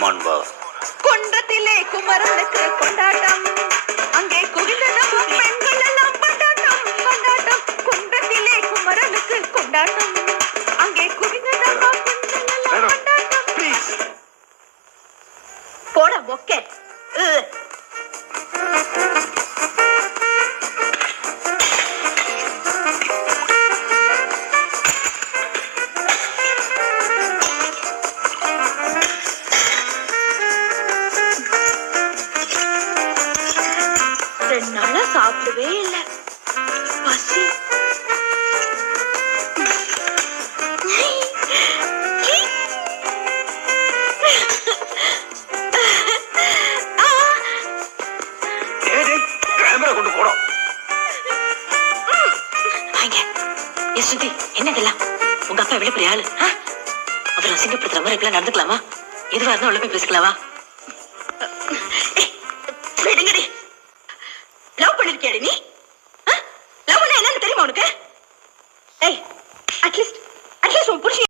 மான் வா. குன்றத்திலே குமரனுக்கு கொண்டாட்டம், அங்கே குவிந்தனம் பெண்கள் எல்லாம் கொண்டாட்டம் கொண்டாட்டம். குன்றத்திலே குமரனுக்கு கொண்டாட்டம், அங்கே குவிந்தனம் பெண்கள் எல்லாம் கொண்டாட்டம். போட மொக்கே. ரெண்டு நாளா சாப்பிடவே இல்லை, பசி. என்ன இதெல்லாம்? உங்க அப்பா எவ்வளவு பெரிய ஆளு? அவர் அசிங்கப்படுத்துற மாதிரி இப்பெல்லாம் நடந்துக்கலாமா? எதுவா இருந்தா உள்ள போய் பேசிக்கலாமா? விடுங்கடி. லவ் பண்ணிருக்கியாடி நீ? லவ் பண்ண என்னன்னு தெரியுமா உனக்கு? அட்லீஸ்ட் உன் புருஷன்